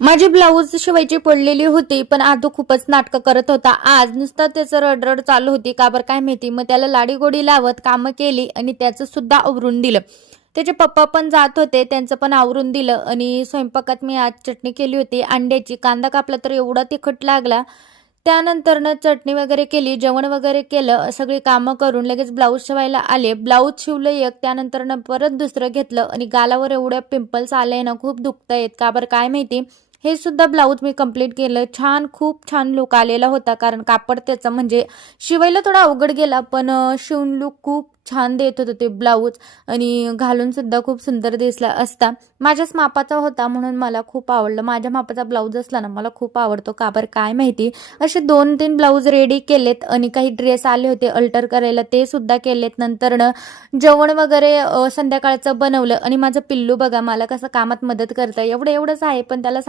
माझी ब्लाऊज शिवायची पडलेली होती, पण आदू खूपच नाटकं करत होता. आज नुसतं त्याचं रडरड चालू होती, का बरं काय माहिती. मग त्याला लाडीगोडी लावत कामं केली आणि त्याचं सुद्धा आवरून दिलं. त्याचे पप्पा पण जात होते, त्यांचं पण आवरून दिलं आणि स्वयंपाकात मी आज चटणी केली होती अंड्याची. कांदा कापला तर एवढा तिखट लागला. त्यानंतरनं चटणी वगैरे केली, जेवण वगैरे केलं, सगळी कामं करून लगेच ब्लाऊज शिवायला आले. ब्लाऊज शिवलं एक, त्यानंतरनं परत दुसरं घेतलं आणि गालावर एवढ्या पिंपल्स आले ना, खूप दुखतायत. का बरं काय माहिती. हे सुद्धा ब्लाऊज मी कंप्लीट केलं. छान, खूप छान लूक आलेला होता. कारण कापड त्याचं म्हणजे शिवायला थोडा अवघड गेला, पण शिवून लूक खूप छान देत होतं ते ब्लाऊज आणि घालून सुद्धा खूप सुंदर दिसला असता. माझ्याच मापाचा होता म्हणून मला खूप आवडलं. माझ्या मापाचा ब्लाऊज असला ना मला खूप आवडतो. का बरं काय माहिती. असे 2-3 ब्लाऊज रेडी केलेत आणि काही ड्रेस आले होते अल्टर करायला, ते सुद्धा केलेत. नंतरनं जेवण वगैरे संध्याकाळचं बनवलं आणि माझं पिल्लू बघा मला कसं कामात मदत करतं. एवढंच आहे, पण त्याला